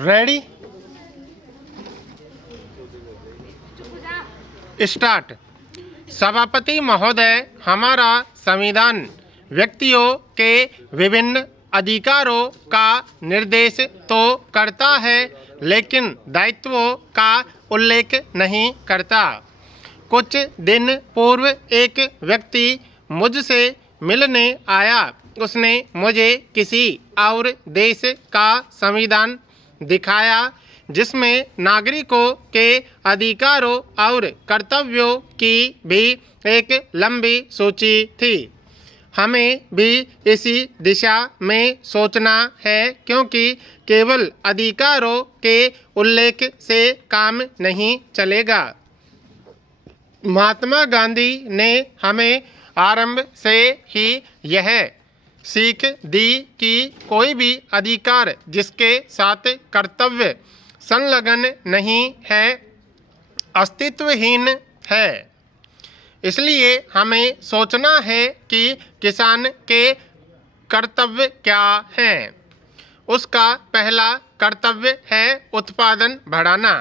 Ready start. सभापति महोदय, हमारा संविधान व्यक्तियों के विभिन्न अधिकारों का निर्देश तो करता है, लेकिन दायित्वों का उल्लेख नहीं करता। कुछ दिन पूर्व एक व्यक्ति मुझसे मिलने आया। उसने मुझे किसी और देश का संविधान दिखाया जिसमें नागरिकों के अधिकारों और कर्तव्यों की भी एक लंबी सूची थी। हमें भी इसी दिशा में सोचना है, क्योंकि केवल अधिकारों के उल्लेख से काम नहीं चलेगा। महात्मा गांधी ने हमें आरंभ से ही यह सीख दी कि कोई भी अधिकार जिसके साथ कर्तव्य संलग्न नहीं है अस्तित्वहीन है। इसलिए हमें सोचना है कि किसान के कर्तव्य क्या हैं। उसका पहला कर्तव्य है उत्पादन बढ़ाना।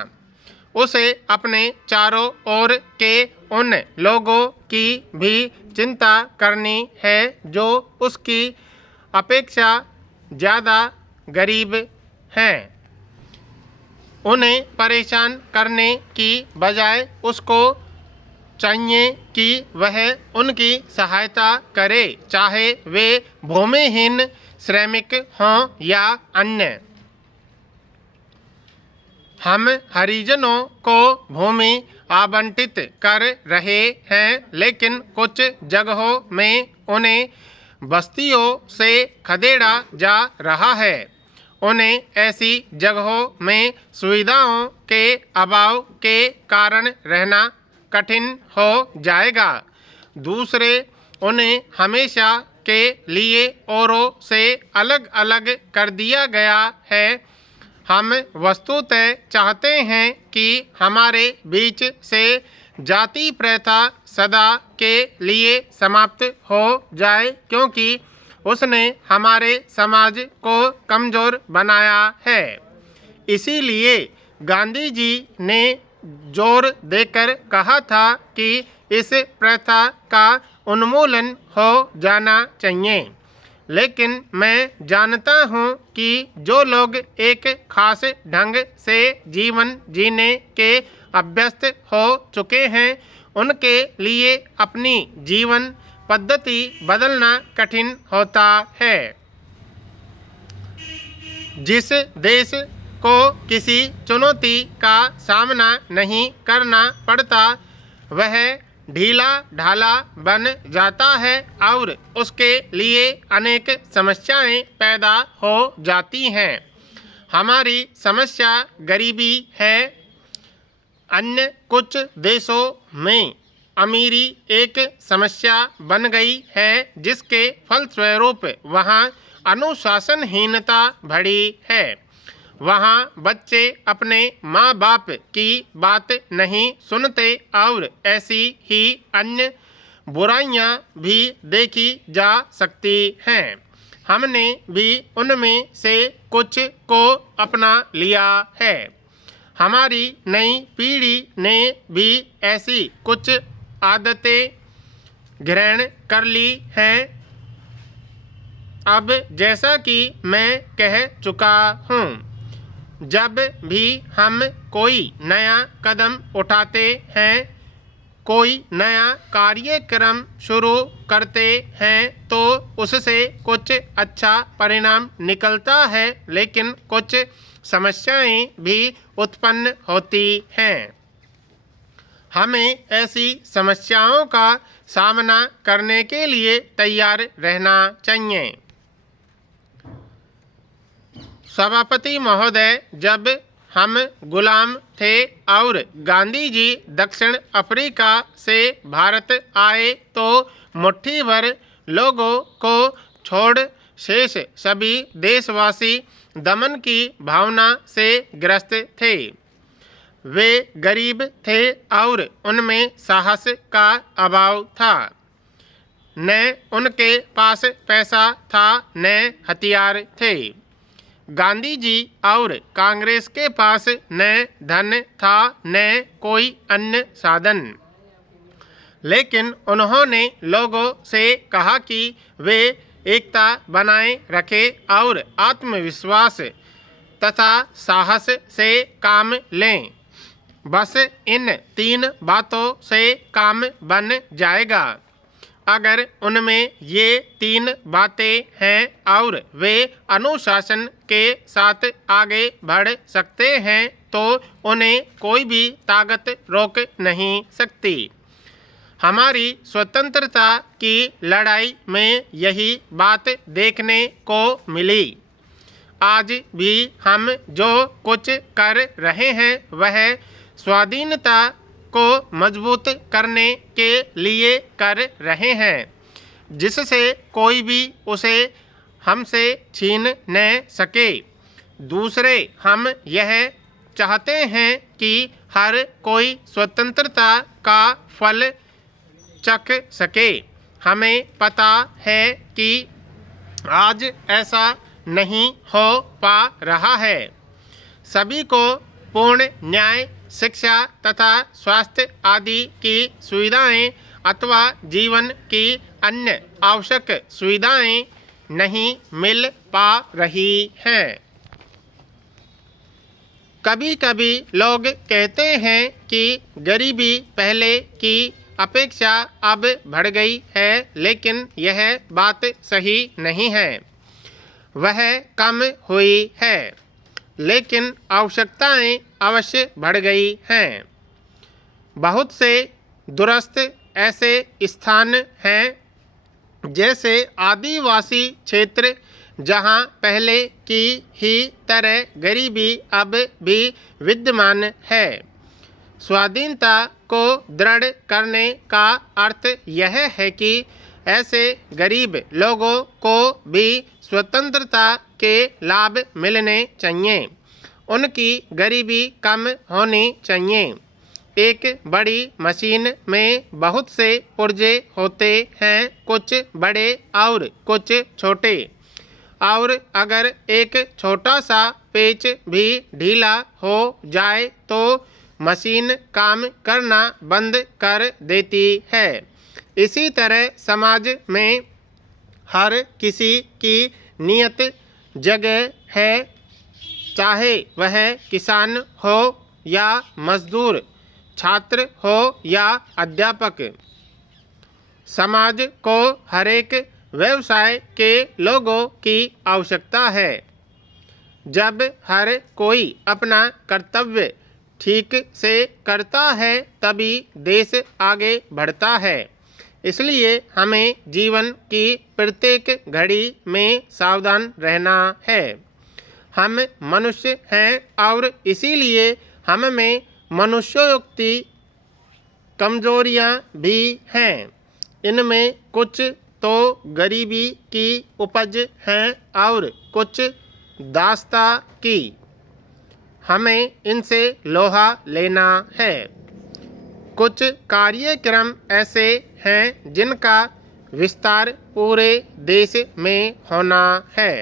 उसे अपने चारों ओर के उन लोगों की भी चिंता करनी है जो उसकी अपेक्षा ज़्यादा गरीब हैं। उन्हें परेशान करने की बजाय उसको चाहिए कि वह उनकी सहायता करे, चाहे वे भूमिहीन श्रमिक हों या अन्य। हम हरिजनों को भूमि आवंटित कर रहे हैं, लेकिन कुछ जगहों में उन्हें बस्तियों से खदेड़ा जा रहा है। उन्हें ऐसी जगहों में सुविधाओं के अभाव के कारण रहना कठिन हो जाएगा। दूसरे, उन्हें हमेशा के लिए औरों से अलग अलग कर दिया गया है। हम वस्तुतः चाहते हैं कि हमारे बीच से जाति प्रथा सदा के लिए समाप्त हो जाए, क्योंकि उसने हमारे समाज को कमज़ोर बनाया है। इसीलिए गांधी जी ने जोर देकर कहा था कि इस प्रथा का उन्मूलन हो जाना चाहिए। लेकिन मैं जानता हूँ कि जो लोग एक खास ढंग से जीवन जीने के अभ्यस्त हो चुके हैं, उनके लिए अपनी जीवन पद्धति बदलना कठिन होता है। जिस देश को किसी चुनौती का सामना नहीं करना पड़ता, वह ढीला ढाला बन जाता है और उसके लिए अनेक समस्याएं पैदा हो जाती हैं। हमारी समस्या गरीबी है। अन्य कुछ देशों में अमीरी एक समस्या बन गई है, जिसके फलस्वरूप वहाँ अनुशासनहीनता बढ़ी है। वहाँ बच्चे अपने माँ बाप की बात नहीं सुनते और ऐसी ही अन्य बुराइयाँ भी देखी जा सकती हैं। हमने भी उनमें से कुछ को अपना लिया है। हमारी नई पीढ़ी ने भी ऐसी कुछ आदतें ग्रहण कर ली हैं। अब जैसा कि मैं कह चुका हूँ, जब भी हम कोई नया कदम उठाते हैं, कोई नया कार्यक्रम शुरू करते हैं, तो उससे कुछ अच्छा परिणाम निकलता है, लेकिन कुछ समस्याएं भी उत्पन्न होती हैं। हमें ऐसी समस्याओं का सामना करने के लिए तैयार रहना चाहिए। सभापति महोदय, जब हम गुलाम थे और गांधी जी दक्षिण अफ्रीका से भारत आए, तो मुट्ठी भर लोगों को छोड़ शेष सभी देशवासी दमन की भावना से ग्रस्त थे। वे गरीब थे और उनमें साहस का अभाव था। न उनके पास पैसा था, न हथियार थे। गांधी जी और कांग्रेस के पास न धन था न कोई अन्य साधन, लेकिन उन्होंने लोगों से कहा कि वे एकता बनाए रखें और आत्मविश्वास तथा साहस से काम लें। बस इन 3 बातों से काम बन जाएगा। अगर उनमें ये 3 बातें हैं और वे अनुशासन के साथ आगे बढ़ सकते हैं तो उन्हें कोई भी ताकत रोक नहीं सकती। हमारी स्वतंत्रता की लड़ाई में यही बात देखने को मिली। आज भी हम जो कुछ कर रहे हैं वह स्वाधीनता को मजबूत करने के लिए कर रहे हैं, जिससे कोई भी उसे हमसे छीन न सके। दूसरे, हम यह चाहते हैं कि हर कोई स्वतंत्रता का फल चख सके। हमें पता है कि आज ऐसा नहीं हो पा रहा है। सभी को पूर्ण न्याय, शिक्षा तथा स्वास्थ्य आदि की सुविधाएं अथवा जीवन की अन्य आवश्यक सुविधाएं नहीं मिल पा रही हैं। कभी कभी लोग कहते हैं कि गरीबी पहले की अपेक्षा अब बढ़ गई है, लेकिन यह बात सही नहीं है। वह कम हुई है, लेकिन आवश्यकताएं अवश्य बढ़ गई हैं। बहुत से दूरस्थ ऐसे स्थान हैं जैसे आदिवासी क्षेत्र जहां पहले की ही तरह गरीबी अब भी विद्यमान है। स्वाधीनता को दृढ़ करने का अर्थ यह है कि ऐसे गरीब लोगों को भी स्वतंत्रता के लाभ मिलने चाहिए। उनकी गरीबी कम होनी चाहिए। एक बड़ी मशीन में बहुत से पुर्जे होते हैं, कुछ बड़े और कुछ छोटे, और अगर एक छोटा सा पेच भी ढीला हो जाए तो मशीन काम करना बंद कर देती है। इसी तरह समाज में हर किसी की नियत जगह है, चाहे वह किसान हो या मजदूर, छात्र हो या अध्यापक। समाज को हरेक व्यवसाय के लोगों की आवश्यकता है। जब हर कोई अपना कर्तव्य ठीक से करता है तभी देश आगे बढ़ता है। इसलिए हमें जीवन की प्रत्येक घड़ी में सावधान रहना है। हम मनुष्य हैं और इसीलिए हम में मनुष्योक्ति कमजोरियां भी हैं। इनमें कुछ तो गरीबी की उपज हैं और कुछ दास्ता की। हमें इनसे लोहा लेना है। कुछ कार्यक्रम ऐसे हैं जिनका विस्तार पूरे देश में होना है।